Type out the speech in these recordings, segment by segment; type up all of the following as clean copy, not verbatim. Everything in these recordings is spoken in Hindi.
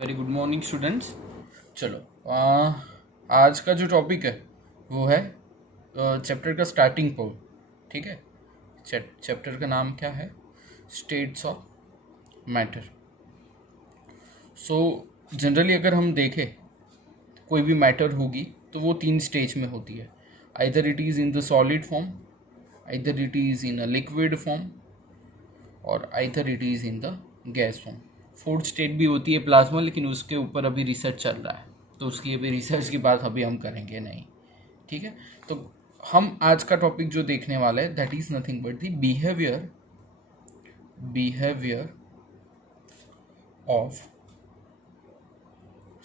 Very good morning students. चलो आज का जो टॉपिक है वो है चैप्टर का स्टार्टिंग पॉइंट। ठीक है, चैप्टर का नाम क्या है? States of matter. So generally अगर हम देखें कोई भी मैटर होगी तो वो तीन स्टेज में होती है। Either it is in the solid form, either it is in a liquid form, और either it is in the gas form. Fourth state भी होती है प्लाज्मा, लेकिन उसके ऊपर अभी रिसर्च चल रहा है, तो उसकी अभी रिसर्च की बात अभी हम करेंगे नहीं। ठीक है, तो हम आज का टॉपिक जो देखने वाले हैं that is nothing but the behaviour of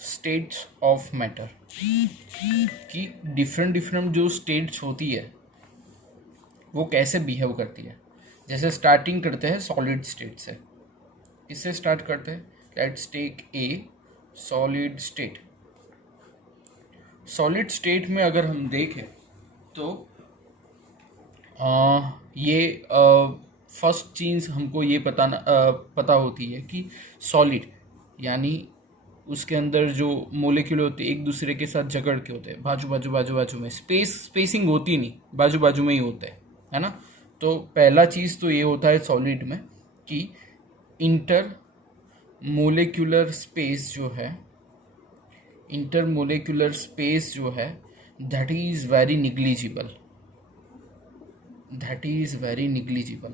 states of matter. कि डिफरेंट डिफरेंट जो स्टेट्स होती है वो कैसे बिहेव करती है। जैसे स्टार्टिंग करते हैं सॉलिड स्टेट से। इससे स्टार्ट करते हैं, let's take a solid state. Solid state में अगर हम देखें तो ये फर्स्ट चीज़ हमको ये पता होती है कि सॉलिड यानी उसके अंदर जो मोलिक्यूल होते हैं एक दूसरे के साथ जकड़ के होते हैं, बाजू में स्पेसिंग होती नहीं, बाजू बाजू में ही होते हैं, है ना। तो पहला चीज़ तो ये होता है सॉलिड में कि इंटर मोलिकुलर स्पेस जो है that is very negligible.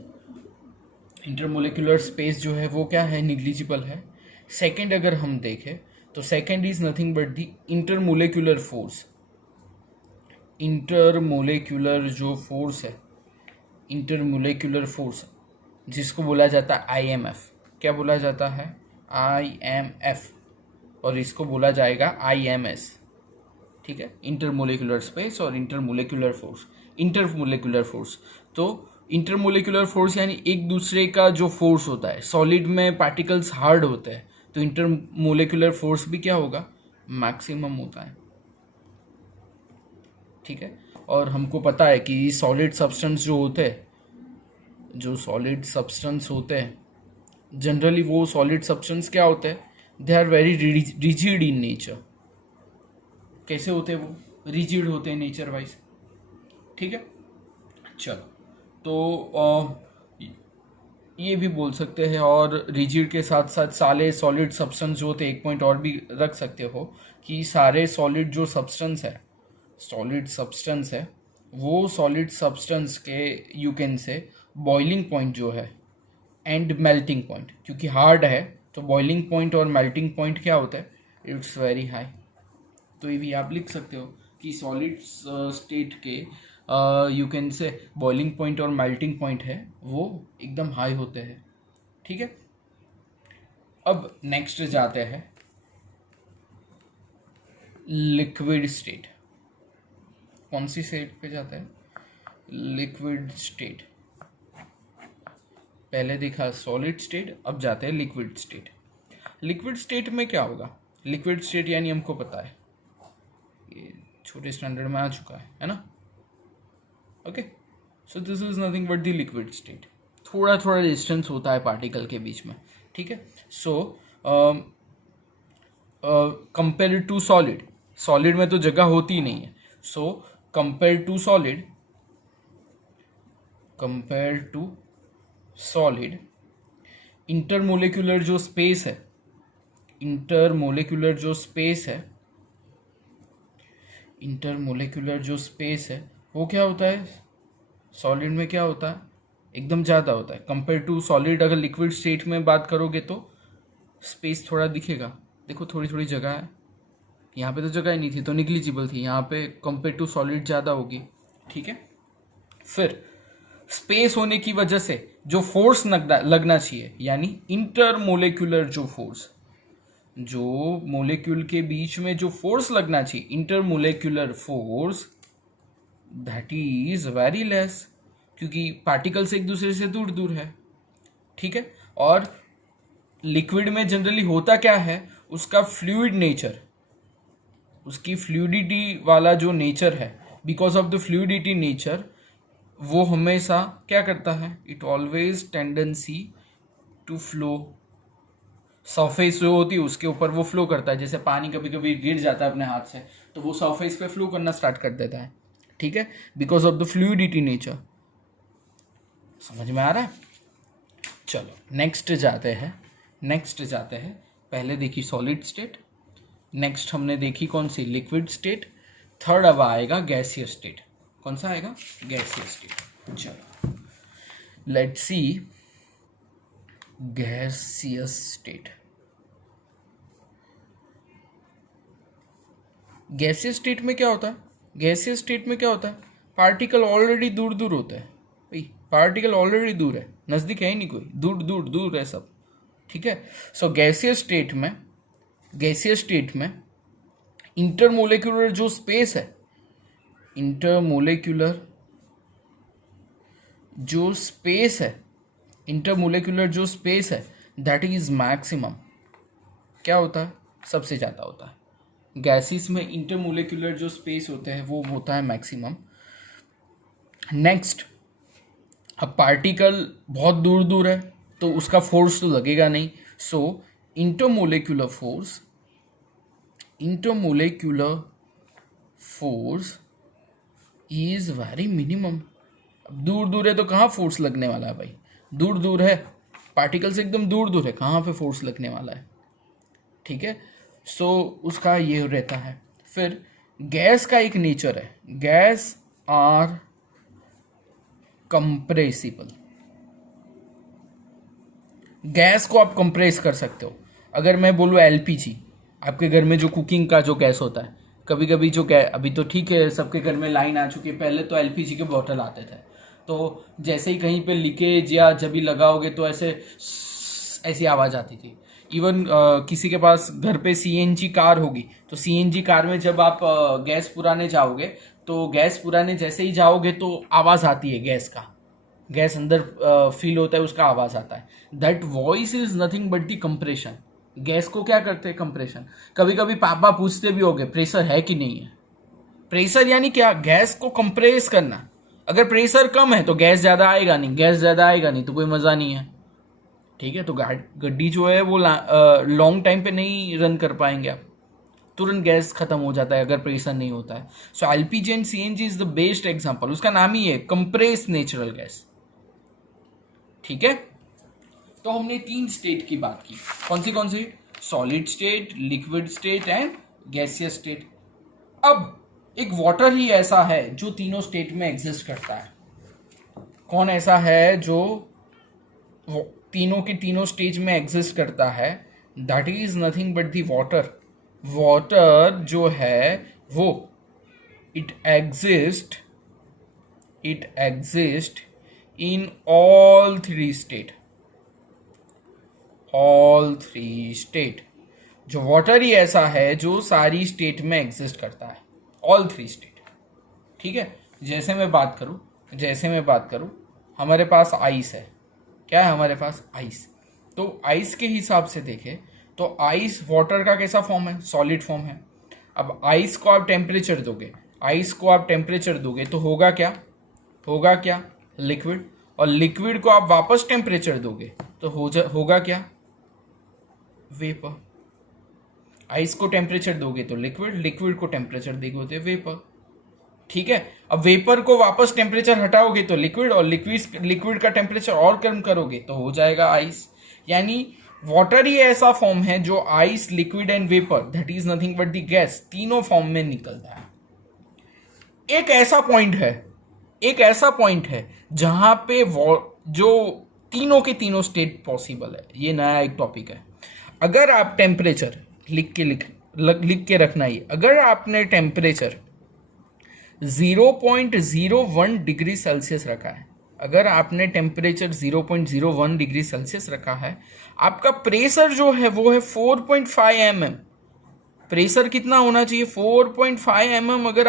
Intermolecular space जो है वो क्या है? निग्लिजिबल है। सेकंड अगर हम देखें तो second is nothing but the intermolecular force. Intermolecular force जिसको बोला जाता है IMF। क्या बोला जाता है? IMF। और इसको बोला जाएगा IMS। ठीक है, इंटरमोलिकुलर स्पेस और इंटरमोलिकुलर फोर्स। तो इंटरमोलिकुलर फोर्स यानी एक दूसरे का जो फोर्स होता है। सॉलिड में पार्टिकल्स हार्ड होते हैं तो इंटरमोलिकुलर फोर्स भी क्या होगा? मैक्सिमम होता है। ठीक है, और हमको पता है कि सॉलिड सब्सटेंस होते हैं जनरली वो सॉलिड सब्सटेंस क्या होते हैं? They are very rigid in nature. कैसे होते हैं वो? रिजिड होते हैं नेचर वाइज। ठीक है, चलो तो ये भी बोल सकते हैं, और रिजिड के साथ साथ सारे सॉलिड सब्सटेंस जो होते हैं, एक पॉइंट और भी रख सकते हो कि सारे सॉलिड जो सब्सटेंस है वो सॉलिड सब्सटेंस के you can say boiling point जो है एंड मेल्टिंग पॉइंट, क्योंकि हार्ड है तो बॉइलिंग पॉइंट और मेल्टिंग पॉइंट क्या होता है? It's very high. तो ये भी आप लिख सकते हो कि सॉलिड स्टेट के you can say boiling point और मेल्टिंग पॉइंट है वो एकदम हाई होते हैं। ठीक है, अब नेक्स्ट जाते हैं लिक्विड स्टेट। कौन सी स्टेट पे जाते हैं? Liquid state. पहले देखा सॉलिड स्टेट, अब जाते हैं लिक्विड स्टेट। लिक्विड स्टेट में क्या होगा? लिक्विड स्टेट यानी हमको पता है, ये छोटे स्टैंडर्ड में आ चुका है ना। Okay, so this is nothing but the liquid state. थोड़ा डिस्टेंस होता है पार्टिकल के बीच में। ठीक है, सो कंपेयर टू सॉलिड में तो जगह होती ही नहीं है। So compare to solid intermolecular जो स्पेस है वो क्या होता है? सॉलिड में क्या होता है? एकदम ज़्यादा होता है कंपेयर टू सॉलिड। अगर लिक्विड स्टेट में बात करोगे तो स्पेस थोड़ा दिखेगा। देखो थोड़ी जगह है, यहाँ पे तो जगह ही नहीं थी तो निग्लिजिबल थी, यहाँ पे कंपेयर टू सॉलिड ज़्यादा होगी। ठीक है, फिर स्पेस होने की वजह से जो फोर्स लगना चाहिए यानी इंटरमोलिकुलर जो मोलिक्यूल के बीच में जो फोर्स लगना चाहिए, intermolecular force, that is very less, क्योंकि पार्टिकल्स एक दूसरे से दूर है। ठीक है, और लिक्विड में जनरली होता क्या है? उसका फ्लूइड नेचर, उसकी फ्लूइडिटी वाला जो नेचर है, because of the fluidity nature वो हमेशा क्या करता है? It always tendency to flow surface जो होती है उसके ऊपर वो फ्लो करता है, जैसे पानी कभी कभी गिर जाता है अपने हाथ से तो वो सरफेस पे फ्लो करना स्टार्ट कर देता है, ठीक है, because of the fluidity nature. समझ में आ रहा है? चलो नेक्स्ट जाते हैं। पहले देखी सॉलिड स्टेट, नेक्स्ट हमने देखी कौन सी, लिक्विड स्टेट। थर्ड अब आएगा गैसियस स्टेट। कौन सा आएगा? Gaseous state. चलो let's see gaseous state. Gaseous state में क्या होता है? गैसियस स्टेट में क्या होता है? पार्टिकल ऑलरेडी दूर दूर होता है भाई, पार्टिकल ऑलरेडी दूर है, नज़दीक है ही नहीं कोई, दूर दूर दूर है सब, ठीक है। सो गैसियस स्टेट में इंटरमोलेक्यूलर जो स्पेस है, इंटरमोलेक्यूलर जो स्पेस है दैट इज मैक्सिमम। क्या होता है? सबसे ज़्यादा होता है। गैसेस में इंटरमोलेक्यूलर जो स्पेस होते हैं वो होता है मैक्सिमम। नेक्स्ट, अब पार्टिकल बहुत दूर दूर है तो उसका फोर्स तो लगेगा नहीं, सो इंटरमोलेक्यूलर फोर्स इज वेरी मिनिमम। अब दूर दूर है तो कहाँ फोर्स लगने वाला है भाई? दूर दूर है, पार्टिकल से एकदम दूर दूर है, कहाँ पे फोर्स लगने वाला है? ठीक है, सो उसका ये रहता है। फिर गैस का एक नेचर है, गैस आर कंप्रेसिबल। गैस को आप कंप्रेस कर सकते हो। अगर मैं बोलूँ एलपीजी, आपके घर में जो कुकिंग का जो गैस होता है, कभी कभी जो गैस, अभी तो ठीक है सबके घर में लाइन आ चुकी है, पहले तो एलपीजी के बॉटल आते थे, तो जैसे ही कहीं पे लीकेज या जब भी लगाओगे तो ऐसी आवाज़ आती थी। इवन किसी के पास घर पे सीएनजी कार होगी तो सीएनजी कार में जब आप गैस पुराने जाओगे तो गैस पुराने जैसे ही जाओगे तो आवाज़ आती है गैस का, गैस अंदर फील होता है, उसका आवाज़ आता है। That voice is nothing but the compression. Gas को क्या करते हैं? कंप्रेशन। कभी कभी पापा पूछते भी होंगे प्रेशर है कि नहीं है। प्रेशर यानी क्या? गैस को कंप्रेस करना। अगर प्रेशर कम है तो गैस ज़्यादा आएगा नहीं, गैस ज़्यादा आएगा नहीं तो कोई मज़ा नहीं है, ठीक है। तो गड्डी जो है वो लॉन्ग टाइम पे नहीं रन कर पाएंगे आप, तुरंत गैस खत्म हो जाता है अगर प्रेशर नहीं होता है। So LPG and CNG is the best example, उसका नाम ही है कंप्रेस नेचुरल गैस, ठीक है। तो हमने 3 स्टेट की बात की, कौन सी? Solid state, liquid state and gaseous state. अब एक वाटर ही ऐसा है जो तीनों स्टेट में एग्जिस्ट करता है। कौन ऐसा है जो तीनों के तीनों स्टेज में एग्जिस्ट करता है? That is nothing but the water. Water जो है वो it exist in all three state. जो वाटर ही ऐसा है जो सारी स्टेट में एग्जिस्ट करता है, ऑल 3 स्टेट, ठीक है। जैसे मैं बात करूं हमारे पास आइस है। क्या है हमारे पास? आइस। तो आइस के हिसाब से देखें तो आइस वाटर का कैसा फॉर्म है? सॉलिड फॉर्म है। अब आइस को आप टेम्परेचर दोगे तो होगा क्या? लिक्विड। और लिक्विड को आप वापस टेम्परेचर दोगे तो होगा क्या? वेपर। आइस को टेम्परेचर दोगे तो लिक्विड को टेम्परेचर दोगे तो वेपर, ठीक है। अब वेपर को वापस टेम्परेचर हटाओगे तो लिक्विड, और लिक्विड का टेम्परेचर और कम करोगे तो हो जाएगा आइस। यानी वाटर ही ऐसा फॉर्म है जो ice, liquid and vapour, that is nothing but the gas, तीनों फॉर्म में निकलता है। एक ऐसा पॉइंट है जहां पे जो तीनों के तीनों स्टेट पॉसिबल है। ये नया एक टॉपिक है। अगर आप टेम्परेचर लिख के रखना ही, अगर आपने टेम्परेचर 0.01 डिग्री सेल्सियस रखा है, अगर आपने टेम्परेचर 0.01 डिग्री सेल्सियस रखा है, आपका प्रेशर जो है वो है 4.5 mm। प्रेशर कितना होना चाहिए? 4.5 mm। अगर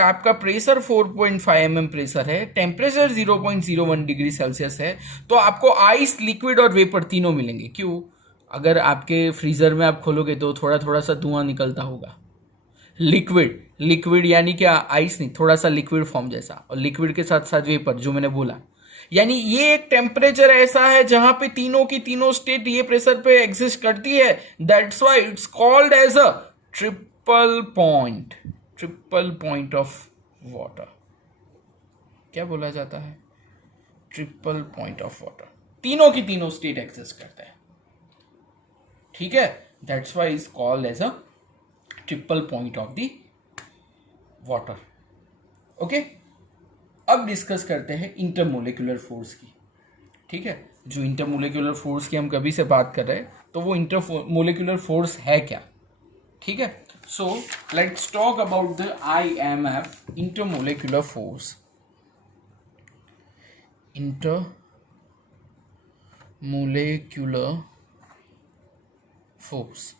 आपका प्रेशर 4.5 mm प्रेशर है, टेम्परेचर 0.01 डिग्री सेल्सियस है, तो आपको आइस, लिक्विड और वेपर तीनों मिलेंगे। क्यों? अगर आपके फ्रीजर में आप खोलोगे तो थोड़ा थोड़ा सा धुआं निकलता होगा। लिक्विड यानी क्या? आइस नहीं, थोड़ा सा लिक्विड फॉर्म जैसा, और लिक्विड के साथ साथ वेपर जो मैंने बोला। यानी ये एक टेम्परेचर ऐसा है जहां पे तीनों की तीनों स्टेट ये प्रेशर पे एग्जिस्ट करती है, that's why it's called as a triple point of water. क्या बोला जाता है? Triple point of water. तीनों की तीनों स्टेट एग्जिस्ट करते हैं, ठीक है, that's why is called as a triple point of the water. Okay, अब डिस्कस करते हैं इंटरमोलिकुलर फोर्स की, ठीक है। जो इंटरमोलिकुलर फोर्स की हम कभी से बात कर रहे हैं, तो वो इंटरमोलिकुलर फोर्स है क्या, ठीक है। So let's talk about the IMF, intermolecular force. Intermolecular force,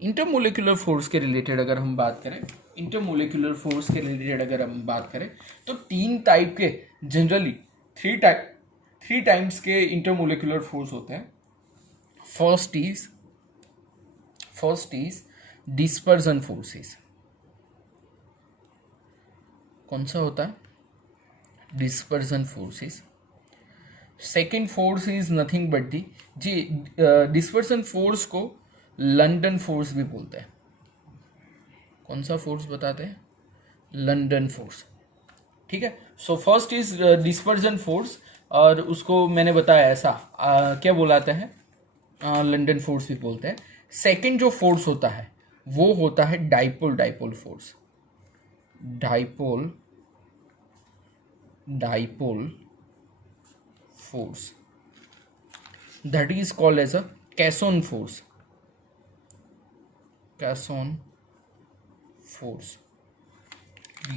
intermolecular force के रिलेटेड अगर हम बात करें, इंटरमोलिकुलर फोर्स के रिलेटेड अगर हम बात करें, तो तीन टाइप के, जनरली थ्री टाइप्स के इंटरमोलिकुलर फोर्स होते हैं। First is dispersion forces. कौन सा होता है? Dispersion forces. Second force is nothing but the, जी डिस्पर्जन फोर्स को लंडन फोर्स भी बोलते हैं। कौन सा फोर्स बताते हैं? लंडन फोर्स, ठीक है। So first is dispersion force, और उसको मैंने बताया ऐसा क्या बुलाते हैं? लंडन फोर्स भी बोलते हैं। सेकेंड जो फोर्स होता है वो होता है dipole force. Dipole force, that is called as a Keesom force. Keesom force,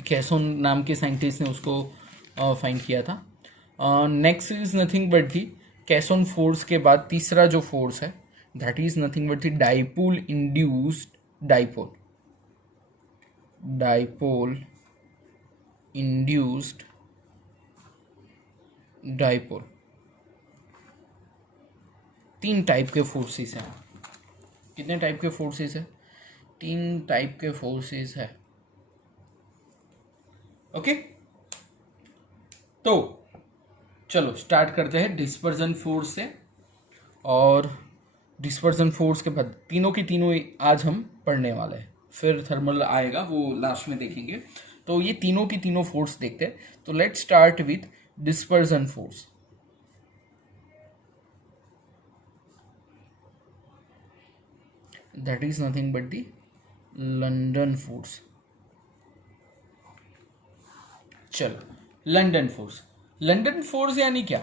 Keesom नाम के साइंटिस्ट ने उसको फाइंड किया था। Next is nothing but the, Keesom force के बाद तीसरा जो फोर्स है that is nothing but the dipole induced dipole. तीन टाइप के फोर्सेस हैं। कितने टाइप के फोर्सेस है? तीन टाइप के फोर्सेस है, ओके। तो चलो स्टार्ट करते हैं डिस्पर्जन फोर्स से, और डिस्पर्जन फोर्स के बाद तीनों की तीनों आज हम पढ़ने वाले हैं, फिर थर्मल आएगा वो लास्ट में देखेंगे। तो ये तीनों की तीनों फोर्स देखते हैं। तो let's start with dispersion force. That is nothing but the London force. चलो, लंडन फोर्स यानी क्या?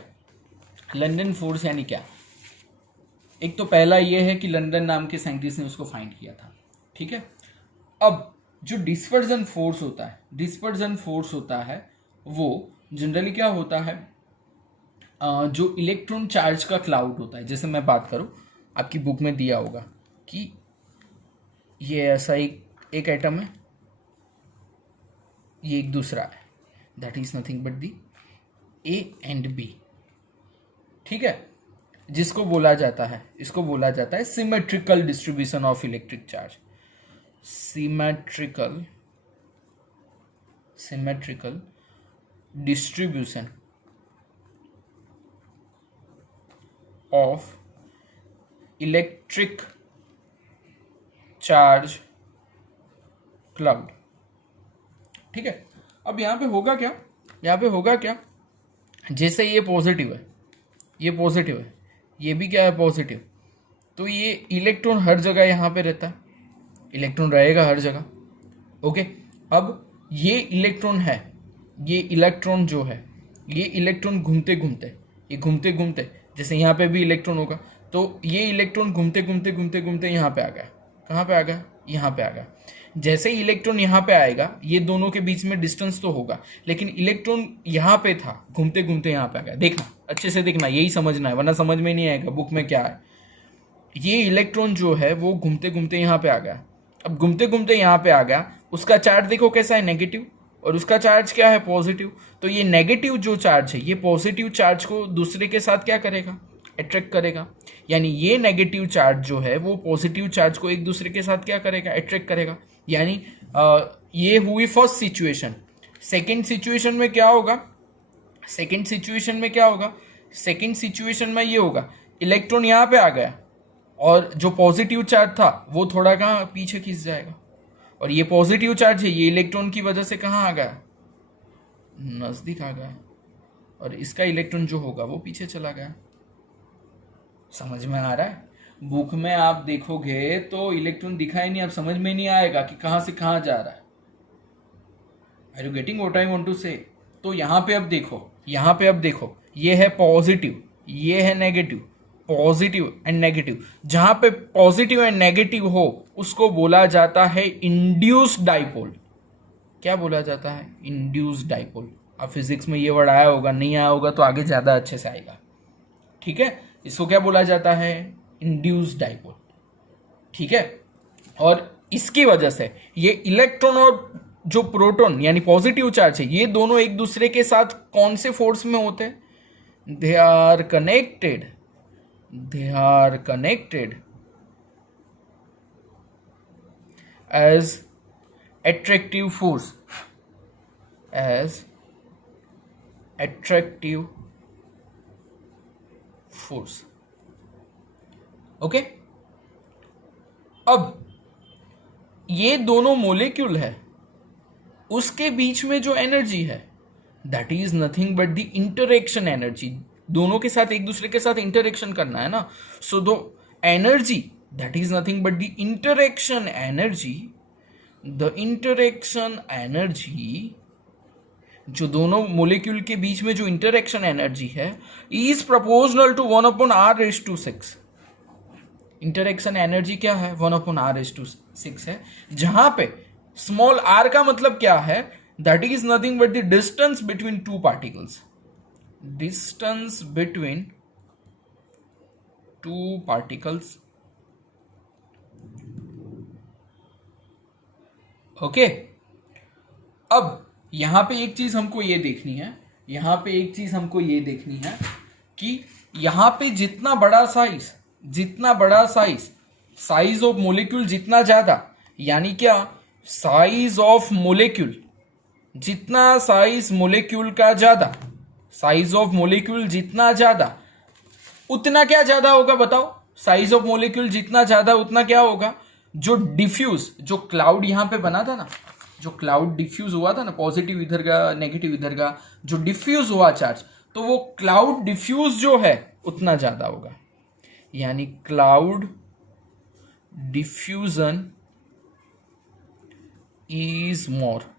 लंडन फोर्स यानी क्या? एक तो पहला ये है कि लंदन नाम के साइंटिस्ट ने उसको फाइंड किया था, ठीक है। अब जो डिस्पर्जन फोर्स होता है वो जनरली क्या होता है? जो इलेक्ट्रॉन चार्ज का क्लाउड होता है। जैसे मैं बात करूं, आपकी बुक में दिया होगा कि ये ऐसा एक एटम है, ये एक दूसरा है, that is nothing but the A and B, ठीक है। इसको बोला जाता है symmetrical distribution of electric charge. Symmetrical distribution of electric charge cloud, ठीक है। अब यहां पे होगा क्या? जैसे ये पॉजिटिव है, ये भी क्या है? पॉजिटिव। तो ये इलेक्ट्रॉन हर जगह यहां पे रहता है, इलेक्ट्रॉन रहेगा हर जगह, ओके। अब ये इलेक्ट्रॉन है, ये इलेक्ट्रॉन जो है, ये इलेक्ट्रॉन घूमते घूमते जैसे यहाँ पे भी इलेक्ट्रॉन होगा, तो ये इलेक्ट्रॉन घूमते घूमते यहाँ पे आ गया। कहाँ पे आ गया? यहाँ पे आ गया। जैसे ही इलेक्ट्रॉन यहाँ पे आएगा, ये दोनों के बीच में डिस्टेंस तो होगा, लेकिन इलेक्ट्रॉन यहाँ पे था, घूमते घूमते यहाँ पे आ गया। देखना, अच्छे से देखना, यही समझना है, वरना समझ में नहीं आएगा बुक में क्या है। ये इलेक्ट्रॉन जो है वो घूमते घूमते यहाँ पे आ गया। अब घूमते घूमते यहाँ पे आ गया, उसका चार्ज देखो कैसा है? नेगेटिव, और उसका चार्ज क्या है? पॉजिटिव। तो ये नेगेटिव जो चार्ज है, ये पॉजिटिव चार्ज को दूसरे के साथ क्या करेगा? अट्रैक्ट करेगा। यानी ये नेगेटिव चार्ज जो है वो पॉजिटिव चार्ज को एक दूसरे के साथ क्या करेगा? अट्रैक्ट करेगा। यानी ये हुई फर्स्ट सिचुएशन। सेकेंड सिचुएशन में क्या होगा? सेकेंड सिचुएशन में क्या होगा, सेकेंड सिचुएशन में ये होगा, इलेक्ट्रॉन यहाँ पे आ गया और जो पॉजिटिव चार्ज था वो थोड़ा कहाँ पीछे खींच जाएगा, और ये पॉजिटिव चार्ज है ये इलेक्ट्रॉन की वजह से कहाँ आ गया, नजदीक आ गया, और इसका इलेक्ट्रॉन जो होगा वो पीछे चला गया। समझ में आ रहा है? बुक में आप देखोगे तो इलेक्ट्रॉन दिखाई नहीं, आप समझ में नहीं आएगा कि कहाँ से कहाँ जा रहा है। Are you getting what I want to say? तो यहाँ पे अब देखो, यहाँ पे अब देखो, ये है पॉजिटिव, ये है नेगेटिव, पॉजिटिव एंड नेगेटिव। जहां पे पॉजिटिव एंड नेगेटिव हो उसको बोला जाता है इंड्यूस्ड डाइपोल। क्या बोला जाता है? Induced dipole. अब फिजिक्स में ये वर्ड आया होगा, नहीं आया होगा तो आगे ज्यादा अच्छे से आएगा। ठीक है, इसको क्या बोला जाता है? Induced dipole. ठीक है, और इसकी वजह से ये इलेक्ट्रॉन और जो प्रोटॉन यानी पॉजिटिव चार्ज है ये दोनों एक दूसरे के साथ कौन से फोर्स में होते हैं? They are connected, they are connected as attractive force, as attractive force. Okay, अब ये दोनों मोलिक्यूल है, उसके बीच में जो एनर्जी है that is nothing but the interaction energy. दोनों के साथ एक दूसरे के साथ इंटरेक्शन करना है ना, सो दो energy that is nothing but the interaction energy. The interaction energy, जो दोनों मोलिक्यूल के बीच में जो इंटरेक्शन एनर्जी है, is proportional to 1/r⁶। Interaction energy क्या है? 1/r⁶ है, जहां पे स्मॉल r का मतलब क्या है? That is nothing but the distance between two particles. Distance between two particles. Okay, अब यहां पे एक चीज हमको ये देखनी है, यहां पे एक चीज हमको ये देखनी है कि यहां पे जितना बड़ा साइज, जितना बड़ा साइज, साइज ऑफ मोलिक्यूल जितना ज्यादा, यानी क्या? साइज ऑफ मोलिक्यूल, जितना साइज मोलिक्यूल का ज्यादा, साइज ऑफ मोलिक्यूल जितना ज्यादा, उतना क्या ज्यादा होगा बताओ? साइज ऑफ मोलिक्यूल जितना ज्यादा उतना क्या होगा? जो डिफ्यूज, जो क्लाउड यहां पे बना था ना, जो क्लाउड डिफ्यूज हुआ था ना, पॉजिटिव इधर का नेगेटिव इधर का, जो डिफ्यूज हुआ चार्ज, तो वो क्लाउड डिफ्यूज जो है उतना ज्यादा होगा, यानी क्लाउड डिफ्यूजन इज मोर।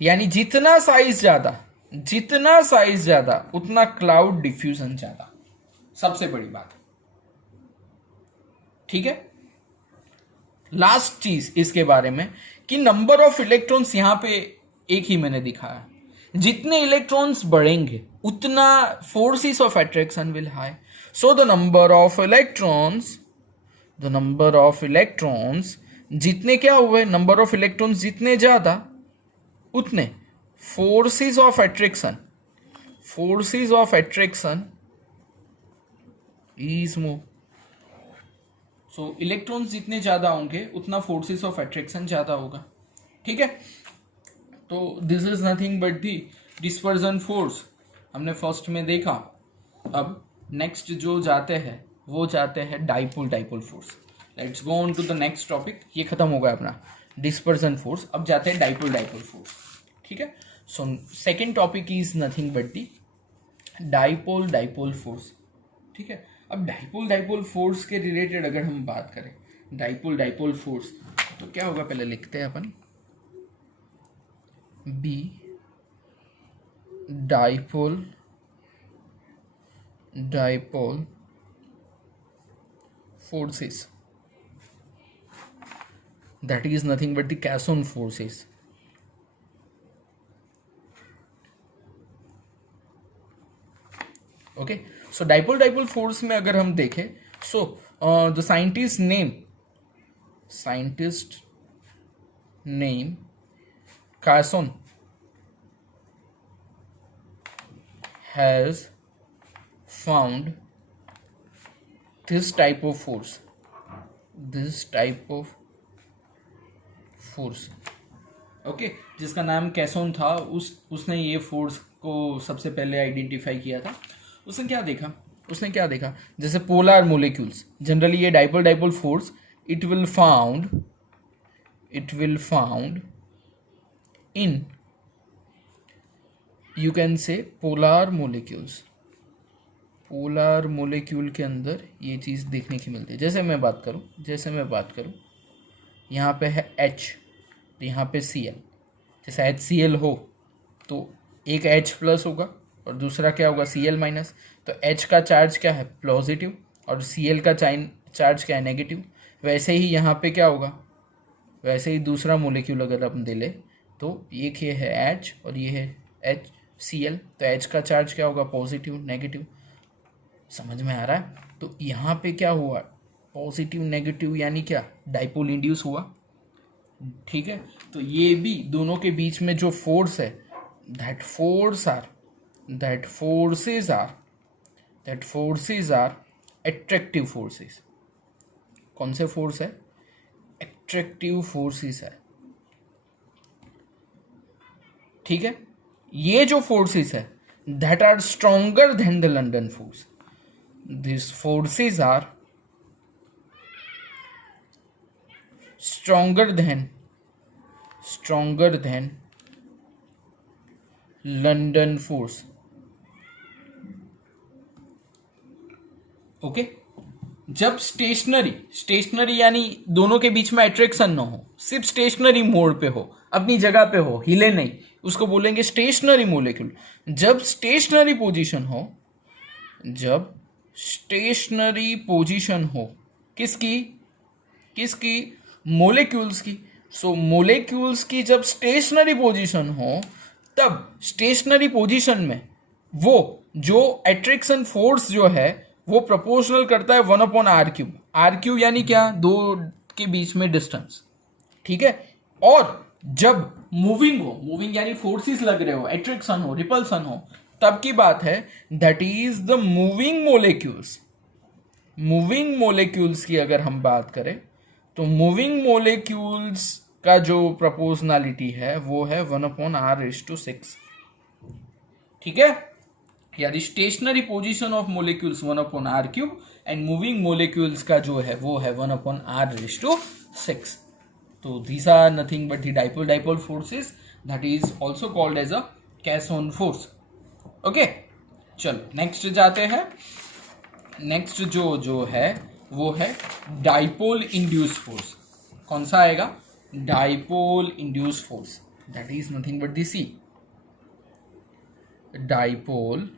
यानी जितना साइज ज्यादा, जितना साइज ज्यादा उतना क्लाउड डिफ्यूजन ज्यादा। सबसे बड़ी बात, ठीक है। लास्ट चीज इसके बारे में कि नंबर ऑफ इलेक्ट्रॉन्स यहां पे एक ही मैंने दिखाया, जितने इलेक्ट्रॉन्स बढ़ेंगे उतना forces of attraction will high. So the number of electrons, the number of electrons जितने क्या हुए, नंबर ऑफ इलेक्ट्रॉन्स जितने ज्यादा उतने forces of attraction, forces of attraction is more. So electrons जितने ज्यादा होंगे उतना फोर्सेस ऑफ अट्रैक्शन ज्यादा होगा। ठीक है, तो this is nothing but the dispersion force, हमने फर्स्ट में देखा। अब नेक्स्ट जो जाते हैं वो जाते हैं dipole dipole force. Let's go on to the next topic. ये खत्म हो गया अपना डिस्पर्जन फोर्स, अब जाते हैं डाइपोल डाइपोल फोर्स। ठीक है, so second topic is nothing but the dipole dipole force. ठीक है, अब डाइपोल डाइपोल फोर्स के रिलेटेड अगर हम बात करें, डाइपोल डाइपोल फोर्स, तो क्या होगा? पहले लिखते हैं अपन B dipole dipole forces, that is nothing but the Casson forces. Okay, so dipole dipole force में अगर हम देखें, so the scientist name Casson has found this type of force, this type of force. Okay, जिसका नाम कैसोन था, उसने ये फोर्स को सबसे पहले आइडेंटिफाई किया था, उसने क्या देखा, जैसे पोलर मोलिक्यूल्स, जनरली ये dipole dipole force it will found in, you can say polar molecule के अंदर ये चीज़ देखने की मिलती है। जैसे मैं बात करूँ यहाँ पे है H, यहाँ पे Cl, जैसे HCl हो तो एक H प्लस होगा और दूसरा क्या होगा Cl माइनस, तो H का चार्ज क्या है पॉजिटिव और Cl का चार्ज क्या है नेगेटिव। वैसे ही यहाँ पे क्या होगा, वैसे ही दूसरा मोलिक्यूल अगर हम दे ले तो एक ये है H और ये है HCl, तो H का चार्ज क्या होगा पॉजिटिव नेगेटिव। समझ में आ रहा है? तो यहाँ पे क्या हुआ, पॉजिटिव नेगेटिव यानी क्या, डाइपोल इंड्यूस हुआ। ठीक है, तो ये भी दोनों के बीच में जो फोर्स है, that forces are attractive forces. कौन से फोर्स है, एट्रैक्टिव फोर्सेस है। ठीक है, ये जो फोर्सेस है that are stronger than the London force, this forces are stronger than London force. Okay, जब स्टेशनरी यानी दोनों के बीच में अट्रैक्शन ना हो, सिर्फ स्टेशनरी मोड पे हो, अपनी जगह पे हो, हिले नहीं, उसको बोलेंगे स्टेशनरी मोलिक्यूल। जब स्टेशनरी पोजीशन हो किसकी मोलिक्यूल्स की। सो मोलिक्यूल्स की जब स्टेशनरी पोजीशन हो, तब स्टेशनरी पोजीशन में वो जो अट्रैक्शन फोर्स जो है वो प्रोपोर्शनल करता है 1/r³। r³ यानी क्या, दो के बीच में डिस्टेंस। ठीक है, और जब मूविंग यानी फोर्सेस लग रहे हो, अट्रैक्शन हो, रिपल्सन हो, तब की बात है, that is the moving molecules की अगर हम बात करें तो मूविंग मोलिक्यूल्स का जो प्रोपोर्शनलिटी है वो है 1/r⁶। ठीक है, यानी stationary position of molecules 1/r³ and moving molecules का जो है वो है 1/r⁶। तो these are nothing but the dipole forces, that is also called as a Casson force. Okay, चलो नेक्स्ट जाते हैं। नेक्स्ट जो है वो है डाइपोल इंड्यूस फोर्स। कौन सा आएगा, dipole induce force, that is nothing but the C, dipole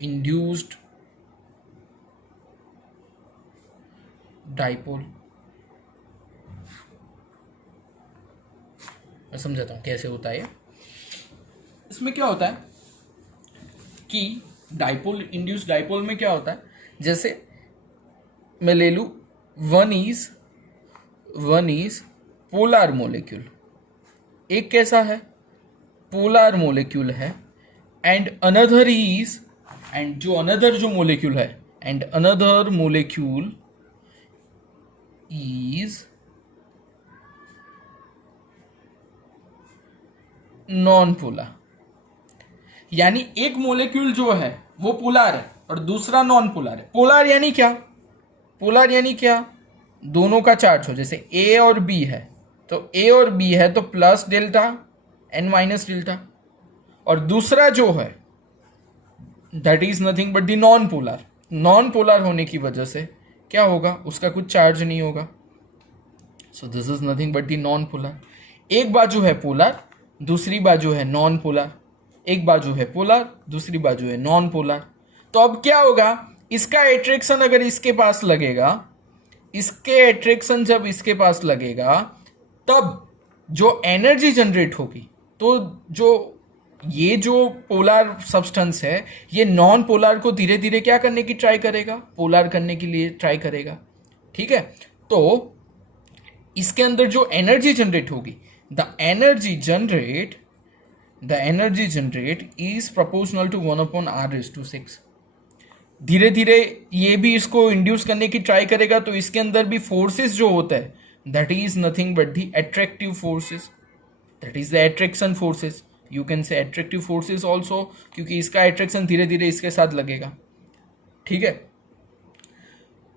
induced dipole. मैं समझाता हूं कैसे होता है। इसमें क्या होता है कि डाइपोल इंड्यूस्ड डाइपोल में क्या होता है, जैसे मैं ले लूं वन इज पोलर मोलिक्यूल, एक कैसा है पोलर मोलिक्यूल है, एंड अनदर इज, एंड जो अनदर जो मोलिक्यूल है, and another molecule is non polar. यानी एक मोलिक्यूल जो है वो पोलर है और दूसरा नॉन पोलर है। पोलर यानी क्या, दोनों का चार्ज हो, जैसे ए और बी है तो ए और बी है तो plus delta and minus delta, और दूसरा जो है that is nothing but the non polar होने की वजह से क्या होगा, उसका कुछ चार्ज नहीं होगा। So this is nothing but the non polar. एक बाजू है पोलर, दूसरी बाजू है नॉन पोलर, एक बाजू है पोलर, दूसरी बाजू है नॉन पोलर। तो अब क्या होगा, इसका एट्रैक्शन अगर इसके पास लगेगा, इसके एट्रैक्शन जब इसके पास लगेगा, तब जो एनर्जी जनरेट होगी, तो ये जो पोलर सब्सटेंस है ये नॉन पोलर को धीरे धीरे क्या करने की ट्राई करेगा, पोलर करने के लिए ट्राई करेगा। ठीक है, तो इसके अंदर जो एनर्जी जनरेट होगी, the energy generate is proportional to 1/r⁶। धीरे धीरे ये भी इसको इंड्यूस करने की ट्राई करेगा, तो इसके अंदर भी फोर्सेस जो होता है that is nothing but the attractive forces. That is the attraction forces, you can say attractive forces also, क्योंकि इसका एट्रैक्शन धीरे धीरे इसके साथ लगेगा, ठीक है।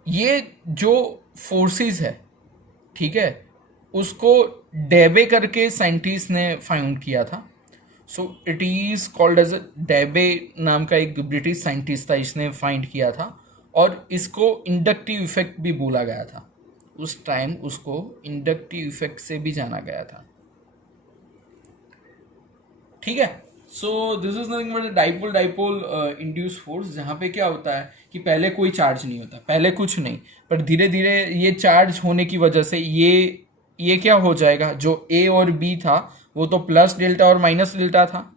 ये जो फोर्सेस है, ठीक है, उसको डेबे करके साइंटिस्ट ने फाइंड किया था। So it is called as Debye नाम का एक ब्रिटिश साइंटिस्ट था, इसने फाइंड किया था, और इसको इंडक्टिव इफेक्ट भी बोला गया था। उस टाइम उसको इंडक्टिव इफेक्ट से भी जाना गया था, ठीक है। So this is nothing but dipole dipole induce force, जहाँ पे क्या होता है कि पहले कोई चार्ज नहीं होता, पहले कुछ नहीं, पर धीरे धीरे ये चार्ज होने की वजह से ये क्या हो जाएगा, जो ए और बी था वो तो प्लस डेल्टा और माइनस डेल्टा था,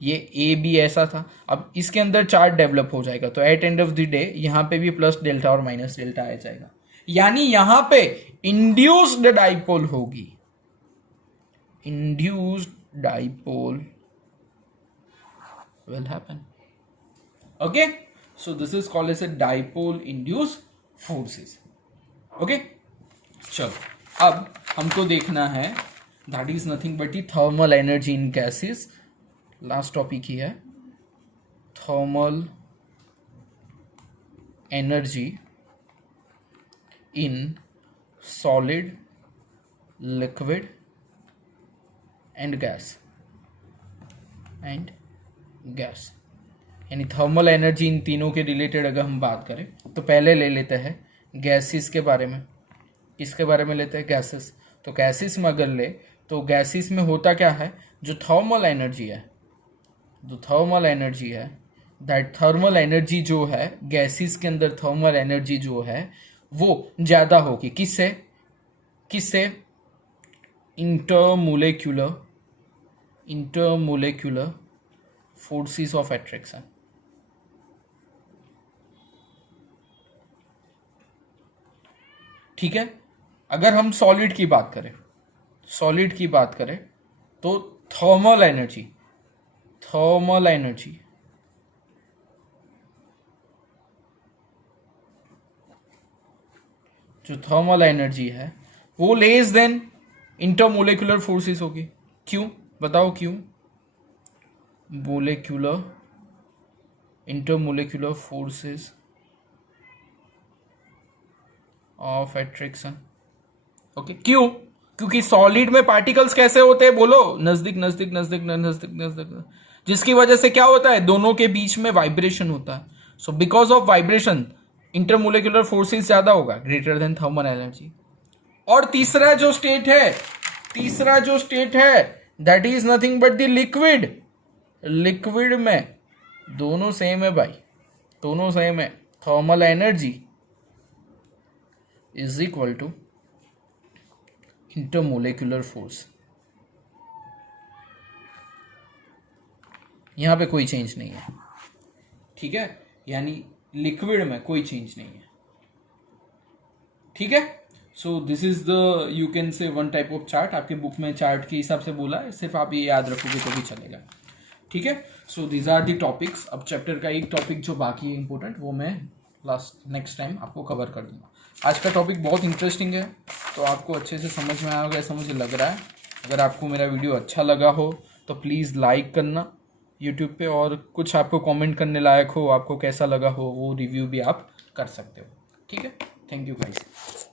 ये ए बी ऐसा था, अब इसके अंदर चार्ज डेवलप हो जाएगा, तो at end of the day यहाँ पे भी प्लस डेल्टा और माइनस डेल्टा आ जाएगा, यानी यहाँ पे इंड्यूस्ड डाइपोल होगी, induced dipole will happen. Okay, so this is called as a dipole induced forces. Okay, चलो अब हमको देखना है that is nothing but the thermal energy in gases. Last topic ही है thermal energy in solid, liquid and gas gas, यानी थर्मल एनर्जी इन तीनों के रिलेटेड अगर हम बात करें तो पहले ले लेते हैं गैसेस के बारे में। किसके बारे में लेते हैं? गैसेस। तो गैसेस में अगर ले तो गैसेस में होता क्या है, जो थर्मल एनर्जी है, दैट थर्मल एनर्जी जो है गैसेस के अंदर, थर्मल एनर्जी जो है वो ज़्यादा होगी। किससे? इंटरमोलेक्यूलर फोर्सेस ऑफ एट्रैक्शन। ठीक है, अगर हम सॉलिड की बात करें तो थर्मल एनर्जी जो थर्मल एनर्जी है वो लेस देन इंटरमोलेक्यूलर फोर्सेस होगी। क्यों? बताओ क्यों? इंटरमोलेक्यूलर फोर्सेस ऑफ एट्रैक्शन। ओके, क्यों? क्योंकि सॉलिड में पार्टिकल्स कैसे होते हैं? बोलो, नजदीक, जिसकी वजह से क्या होता है, दोनों के बीच में वाइब्रेशन होता है। So because of vibration intermolecular forces ज्यादा होगा, ग्रेटर देन थर्मल एनर्जी। और तीसरा जो स्टेट है that is nothing but the liquid में दोनों सेम है भाई, दोनों सेम है। Thermal energy is equal to intermolecular force. यहां पे कोई चेंज नहीं है, ठीक है, यानी लिक्विड में कोई चेंज नहीं है। ठीक है, so this is the you can say one type of chart. आपके बुक में चार्ट के हिसाब से बोला है, सिर्फ आप ये याद रखोगे तो भी चलेगा। ठीक है, so these are the topics. अब चैप्टर का एक टॉपिक जो बाकी है इंपॉर्टेंट, वो मैं नेक्स्ट टाइम आपको कवर कर दूंगा। आज का टॉपिक बहुत इंटरेस्टिंग है, तो आपको अच्छे से समझ में आया होगा ऐसा मुझे लग रहा है। अगर आपको मेरा वीडियो अच्छा लगा हो तो प्लीज़ लाइक करना यूट्यूब पे, और कुछ आपको कमेंट करने लायक हो, आपको कैसा लगा हो, वो रिव्यू भी आप कर सकते हो। ठीक है, थैंक यू गाइस।